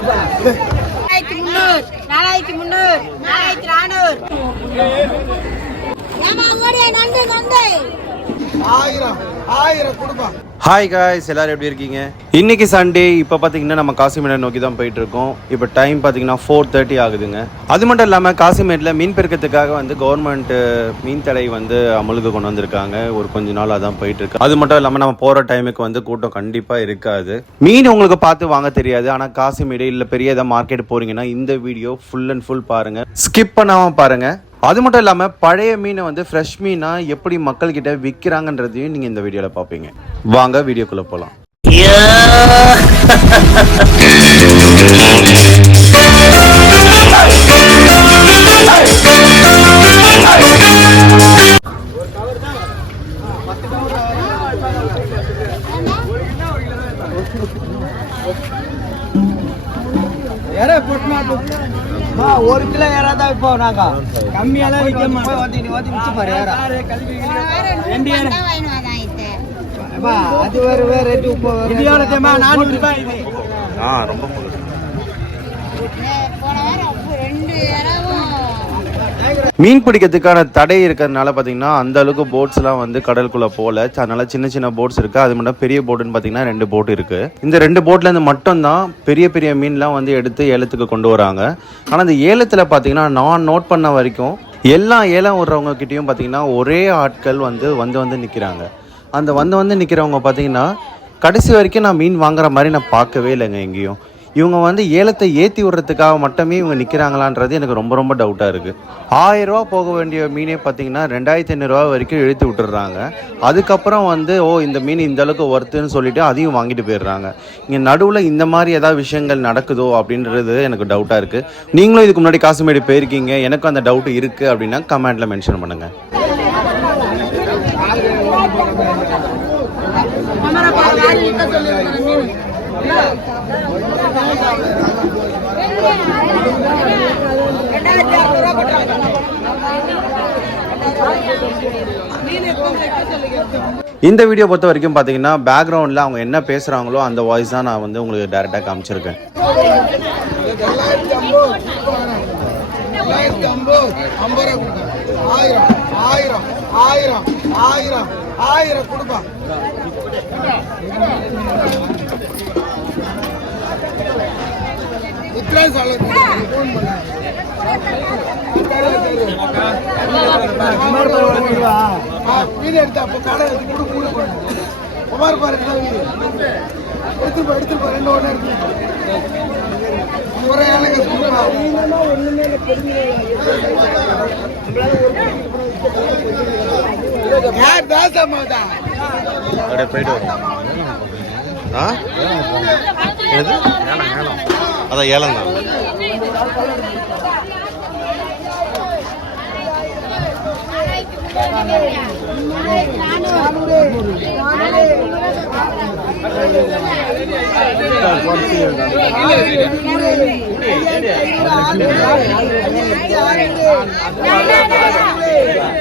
நாலாயிரத்தி முந்நூறு நாலாயிரத்தி முந்நூறு நாலாயிரத்தி நானூறு. ஆயிரம் ஆயிரம் கொடுப்பா. ஹாய் காய்ஸ் எல்லோரும் எப்படி இருக்கீங்க? இன்னைக்கு சண்டே இப்போ பார்த்தீங்கன்னா நம்ம காசிமேடை நோக்கி தான் போயிட்டுருக்கோம். இப்போ டைம் பார்த்தீங்கன்னா ஃபோர் தேர்ட்டி ஆகுதுங்க. அது மட்டும் இல்லாமல் காசிமேட்டில் மீன் பெருக்கத்துக்காக வந்து கவர்மெண்ட் மீன் தடை வந்து அமலுக்கு கொண்டு வந்திருக்காங்க. ஒரு கொஞ்ச நாள் அதான் போயிட்டுருக்கு. அது மட்டும் இல்லாமல் நம்ம போகிற டைமுக்கு வந்து கூட்டம் கண்டிப்பாக இருக்காது. மீன் உங்களுக்கு பார்த்து வாங்க தெரியாது. ஆனால் காசிமேடு இல்லை பெரிய ஏதாவது மார்க்கெட் போகிறீங்கன்னா இந்த வீடியோ ஃபுல் அண்ட் ஃபுல் பாருங்கள் ஸ்கிப் பண்ணாமல் பாருங்கள் அது மட்டும் இல்லாமல் பழைய மீனை வந்து ஃப்ரெஷ் மீனாக எப்படி மக்கள்கிட்ட விற்கிறாங்கன்றதையும் நீங்கள் இந்த வீடியோவில் பார்ப்பீங்க. வாங்க வீடியோக்குள்ளே போகலாம் ஒரு கிலோ ஏறாதா இப்போ நாங்க. கம்மியாலாம் விற்க மாட்டோம். நீ ஓத்தி மிச்சு பாரு ஏறா. ரெண்டு ஏற. அது வேற வேற ரேட்டு இப்போ இது எவ்வளோ தெரியுமா நானூறு ரூபாய் இது. ஆ ரொம்ப மீன் பிடிக்கிறதுக்கான தடை இருக்கிறதுனால பார்த்தீங்கன்னா அந்த அளவுக்கு போட்ஸ்லாம் வந்து கடலுக்குள்ளே போகல. அதனால சின்ன சின்ன போட்ஸ் இருக்குது அது மட்டும் பெரிய போட்டுன்னு பார்த்தீங்கன்னா ரெண்டு போட் இருக்குது இந்த ரெண்டு போட்லேருந்து மட்டும்தான் பெரிய பெரிய மீன்லாம் வந்து எடுத்து ஏலத்துக்கு கொண்டு வராங்க. ஆனால் இந்த ஏலத்தில் பார்த்தீங்கன்னா நான் நோட் பண்ண வரைக்கும் எல்லா ஏலம் விடுறவங்க கிட்டேயும் பார்த்தீங்கன்னா ஒரே ஆட்கள் வந்து வந்து வந்து நிற்கிறாங்க அந்த வந்து வந்து நிற்கிறவங்க பார்த்தீங்கன்னா கடைசி வரைக்கும் நான் மீன் வாங்குற மாதிரி நான் பார்க்கவே இல்லைங்க எங்கேயும். இவங்க வந்து ஏலத்தை ஏற்றி விடுறதுக்காக மட்டுமே இவங்க நிற்கிறாங்களான்றது எனக்கு ரொம்ப ரொம்ப டவுட்டாக இருக்குது ஆயிரரூவா போக வேண்டிய மீனே பார்த்தீங்கன்னா ரெண்டாயிரத்தி ஐநூறுரூவா வரைக்கும் இழுத்து விட்டுறாங்க அதுக்கப்புறம் வந்து ஓ இந்த மீன் இந்த அளவுக்கு ஒர்த்துன்னு சொல்லிட்டு அதையும் வாங்கிட்டு போயிடுறாங்க. இங்கே நடுவில் இந்த மாதிரி ஏதாவது விஷயங்கள் நடக்குதோ அப்படின்றது எனக்கு டவுட்டாக இருக்குது நீங்களும் இதுக்கு முன்னாடி காசுமேடு போயிருக்கீங்க. எனக்கும் அந்த டவுட் இருக்குது அப்படின்னா கமெண்ட்டில் மென்ஷன் பண்ணுங்கள் இந்த வீடியோ பொறுத்த வரைக்கும் பார்த்தீங்கன்னா பேக்ரவுண்டில் அவங்க என்ன பேசுகிறாங்களோ அந்த வாய்ஸ் தான் நான் வந்து உங்களுக்கு டேரெக்டாக காமிச்சிருக்கேன். ஆயிரம் ஆயிரம் ஆயிரம் ஆயிரம் ஆயிரம் கொடுப்பா உத்தராய் சாலை ஃபோன் பண்ண வீடு எடுத்தா அப்போ கடை எடுத்து கொடு கூட போடு குமார் பாரு வீடு எடுத்துட்டு போ போ ரெண்டு ஒன்று அப்படியே போயிட்டு வரும் ஆ? எது அதான் ஏலம் தான்.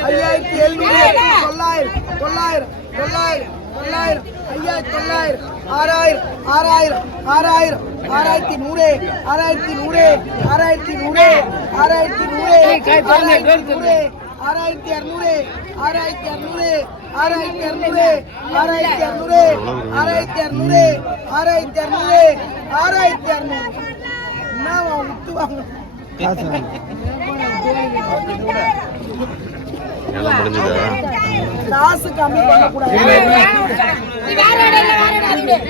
ஐயாயிரத்தி எழுநூறு தொள்ளாயிரம் தொள்ளாயிரம் தொள்ளாயிரம் தொள்ளாயிரம் ஐயாயிரத்தி தொள்ளாயிரம். ஆறாயிரம் ஆறாயிரம் ஆறாயிரம் ஆறாயிரத்தி நூறு ஆறாயிரத்தி நூறு ஆறாயிரத்தி நூறு ஆறாயிரத்தி நூறு ஆறாயிரத்தி நூறு ஆறாயிரத்தி இரநூறு ஆறாயிரத்தி இரநூறு ஆறாயிரத்தி இரநூறு ஆறாயிரத்தி இரநூறு ஆறாயிரத்தி இரநூறு ஆறாயிரத்தி இரநூறு ஆறாயிரத்தி இரநூறு என்ன விட்டு வாங்க? ஏலம் முடிஞ்சுதா? காசு கம்மி பண்ணக்கூடாது. வேற இடம் இல்ல வேற இடம்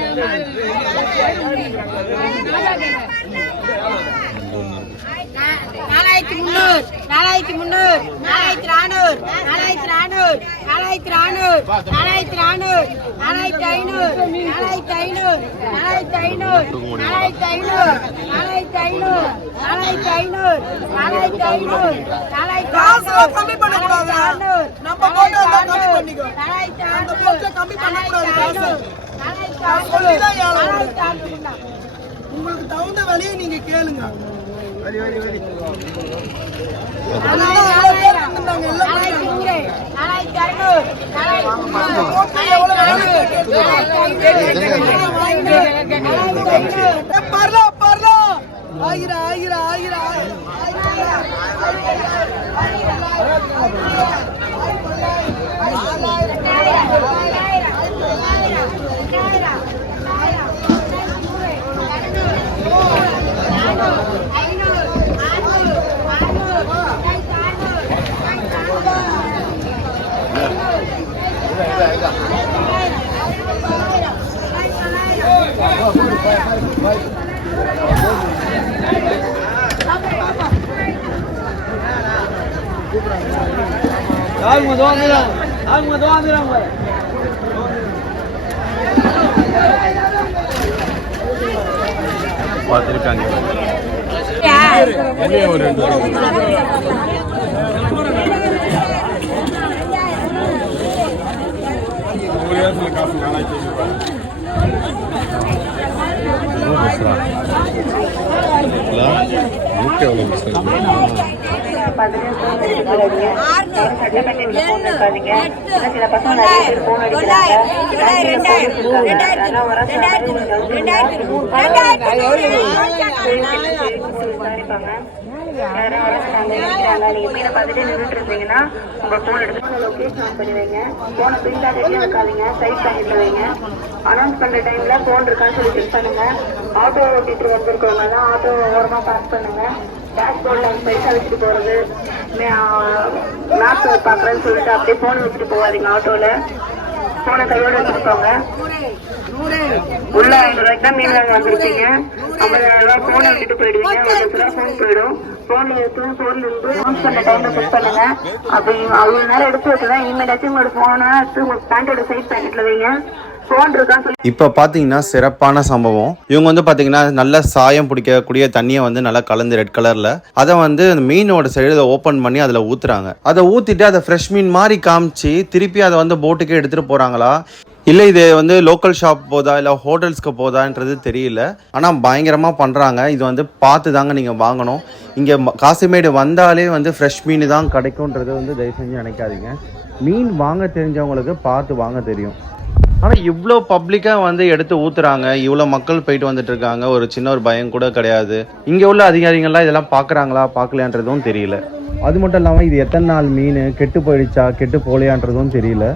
நாலாயிரத்தி முந்நூறு நாலாயிரத்தி முந்நூறு நாலாயிரத்தி நானூறு நாலாயிரத்தி நானூறு நாலாயிரத்தி நானூறு நாலாயிரத்தி நானூறு நாலாயிரத்தி ஐநூறு நாலாயிரத்தி ஐநூறு நாலாயிரத்தி ஐநூறு நாலாயிரத்தி ஐநூறு நாலாயிரத்தி ஐநூறு நாலாயிரத்தி ஐநூறு நாலாயிரத்தி ஐநூறு நாலாயிரத்தி காசு கம்மி பண்ணக்கூடாது நம்ம போட்டு கம்மி பண்ணிக்கோ நாலாயிரத்தி போட்டு கம்மி பண்ணக்கூடாது காசு நாலாயிரத்தி ஆறுநூறு உங்களுக்கு தகுந்த விலையை நீங்க கேளுங்க பரலா பரலா ஆயிரம் ஆயிரம் ஆயிரம் அவங்க தோங்குறாங்க அவங்க தோங்குறாங்க பார்த்துருக்காங்க நீங்க மீனை பார்த்துட்டு நின்றுட்டு இருந்தீங்கன்னா உங்க போன் எடுத்து லொகேஷன் ஆன் பண்ணி வைங்க போனை பின் வைக்காதீங்க சைட் பாக்கெட்ல வைங்க அனௌன்ஸ் பண்ற டைம்ல போன் இருக்கான்னு சொல்லி செக் பண்ணுங்க ஆட்டோ ஓட்டிட்டு வந்திருக்கவங்க தான் ஆட்டோ ஓரமா பாஸ் பண்ணுங்க டேஷ்போர்ட்ல பைசா வச்சுட்டு போகிறது மேப் பாக்குறேன்னு சொல்லிட்டு அப்படியே ஃபோன் வச்சுட்டு போகாதீங்க ஆட்டோல ஃபோனை கையோட வச்சுட்டு உள்ள ஐநூறு ரூபாய்க்கு தான் மீன் வாங்க வந்திருப்பீங்க ஐம்பதாயிரம் ரூபாய் போனை விட்டுட்டு போயிடுவீங்க. ஒரு லட்ச ரூபாய் போன் போயிடும். போன்ல எடுத்து போன்ல இருந்து யூஸ் பண்ண டைம்ல செக் பண்ணுங்க. அப்படி அவ்வளவு நேரம் எடுத்து வச்சுதான் இனிமேலாச்சும் உங்களோட போனை எடுத்து உங்க பேண்டோட சைட் பாக்கெட்ல வைங்க. இப்போ பார்த்தீங்கன்னா சிறப்பான சம்பவம். இவங்க வந்து பார்த்தீங்கன்னா நல்ல சாயம் பிடிக்கக்கூடிய தண்ணியை வந்து நல்லா கலந்து ரெட் கலரில் அதை வந்து அந்த மீனோட சைடு ஓப்பன் பண்ணி அதில் ஊற்றுறாங்க அதை ஊற்றிட்டு அதை ஃப்ரெஷ் மீன் மாதிரி காமிச்சு திருப்பி அதை வந்து போட்டுக்கே எடுத்துகிட்டு போகிறாங்களா இல்லை இது வந்து லோக்கல் ஷாப் போதா இல்லை ஹோட்டல்ஸ்க்கு போதான்றது தெரியல. ஆனால் பயங்கரமாக பண்ணுறாங்க இது வந்து பார்த்து தாங்க நீங்கள் வாங்கணும். இங்கே காசிமேடு வந்தாலே வந்து ஃப்ரெஷ் மீன் தான் கிடைக்கும்ன்றது வந்து தயவு செஞ்சு நினைக்காதீங்க. மீன் வாங்க தெரிஞ்சவங்களுக்கு பார்த்து வாங்க தெரியும். ஆனால் இவ்வளோ பப்ளிக்காக வந்து எடுத்து ஊத்துறாங்க. இவ்வளோ மக்கள் போயிட்டு வந்துட்டு இருக்காங்க. ஒரு சின்ன ஒரு பயம் கூட கிடையாது. இங்கே உள்ள அதிகாரிகள்லாம் இதெல்லாம் பார்க்குறாங்களா பார்க்கலையான்றதும் தெரியல. அது மட்டும் இல்லாமல் இது எத்தனை நாள் மீன் கெட்டு போயிடுச்சா கெட்டு போகலையான்றதும் தெரியல.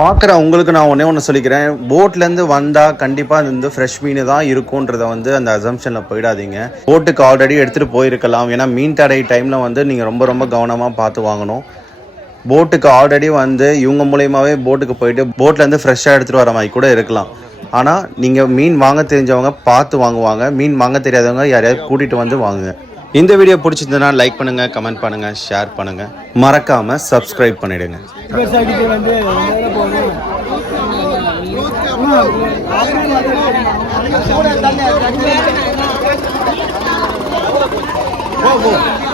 பார்க்குற உங்களுக்கு நான் ஒன்றே ஒன்று சொல்லிக்கிறேன். போட்லேருந்து வந்தால் கண்டிப்பாக அது வந்து ஃப்ரெஷ் மீன் தான் இருக்கும்ன்றத வந்து அந்த அசம்ஷனில் போயிடாதீங்க. போட்டுக்கு ஆல்ரெடி எடுத்துகிட்டு போயிருக்கலாம். ஏன்னா மீன் தடை டைமில் வந்து நீங்கள் ரொம்ப ரொம்ப கவனமாக பார்த்து வாங்கணும். போட்டுக்கு ஆல்ரெடி வந்து இவங்க மூலியமாகவே போட்டுக்கு போயிட்டு போட்லேருந்து ஃப்ரெஷ்ஷாக எடுத்துகிட்டு வர மாதிரி கூட இருக்கலாம். ஆனால் நீங்கள் மீன் வாங்க தெரிஞ்சவங்க பார்த்து வாங்குவாங்க. மீன் வாங்க தெரியாதவங்க யாரையாவது கூட்டிகிட்டு வந்து வாங்குங்க. இந்த வீடியோ பிடிச்சிருந்ததுன்னா லைக் பண்ணுங்கள் கமெண்ட் பண்ணுங்கள் ஷேர் பண்ணுங்கள் மறக்காமல் சப்ஸ்கிரைப் பண்ணிவிடுங்க Whoa, whoa.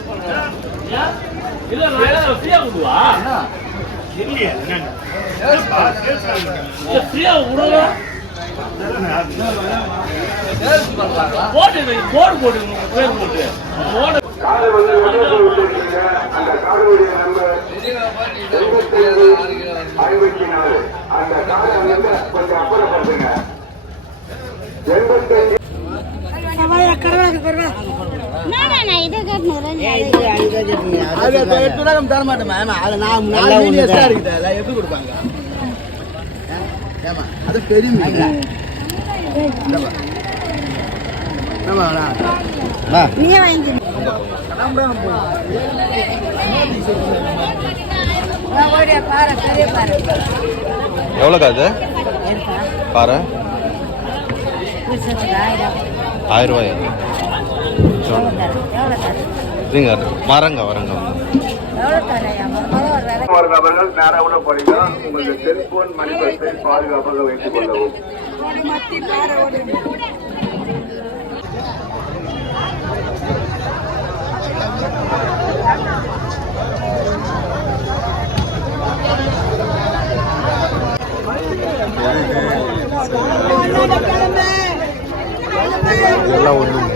போகணும். கூட ஃப்ரீயா விடுவா போ, ஃப்ரீயா விடுவா போட்டு போச்சு போட்டு ஐம்பது ரூபா போயிடுச்சு எட்நூறு ரூபா போயிடுச்சு காலை வந்து வெளியே விட்டுருக்கீங்க அந்த காடுடைய நம்பர் எண்பத்தேழு ஐம்பத்தி நாலு அந்த காலை வந்து கொஞ்சம் அப்புறப்படுத்துங்க எண்பத்தஞ்சு எட்நூறுவா கம்மி தர மாட்டேமா ஏமா அது நான் நாலு இருக்குது அதில் எப்படி கொடுப்பாங்க? ஏமா அது பெரிய? நீங்க எவ்வளோக்கா அது பாரு ஆயிரம் ரூபாயா? நீங்க வரங்க வரங்க நேராக போறீங்க. உங்களுடைய செல்போன் மணிபர்ஸை பாதுகாப்பாக வைத்துக் கொள்ளவும். எல்லாம் ஒன்று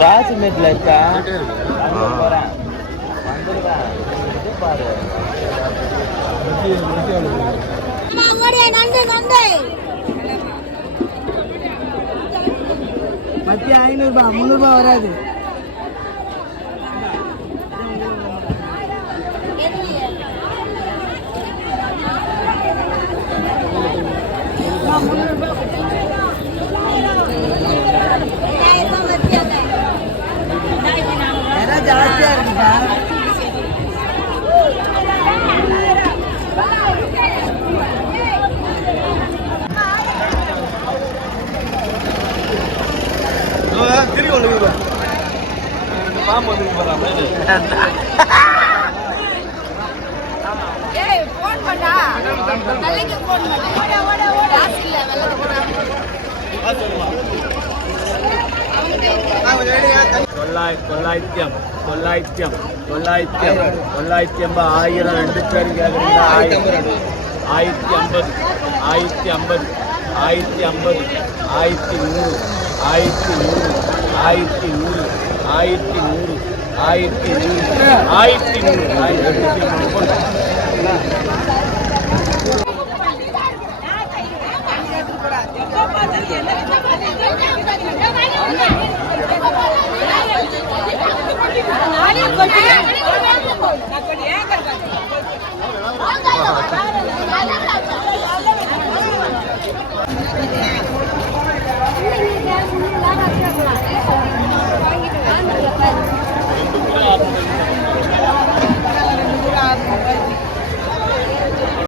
ராசிமேட்ல இருக்கா? ஆ. நண்டு நண்டு. மத்திய ஐநூறுபா முந்நூறுபா வராது விலை ஜாஸ்தியா இருக்குப்பா ஏய் போன் பண்ணா நல்லக்கு போன் பண்ணா ஓட ஓட ஓட காசு இல்ல வெள்ளக்கு போறா தொள்ளாயிரம் தொள்ளாயிரத்தியம் தொள்ளாயிரத்தியம் தொள்ளாயிரத்தியம் தொள்ளாயிரத்தி ஐம்பது ஆயிரம் ரெண்டு பேரும் கேட்குறீங்க ஆயிரத்தி ஆயிரத்தி ஐம்பது ஆயிரத்தி ஐம்பது ஆயிரத்தி ஐம்பது ஆயிரத்தி நூறு ஆயிரத்தி நூறு ஆயிரத்தி நூறு ஆயிரத்தி நூறு. ஆயிரத்தி நூறு ஆயிரத்தி நூறு ஆயிரத்தி நூறு நான்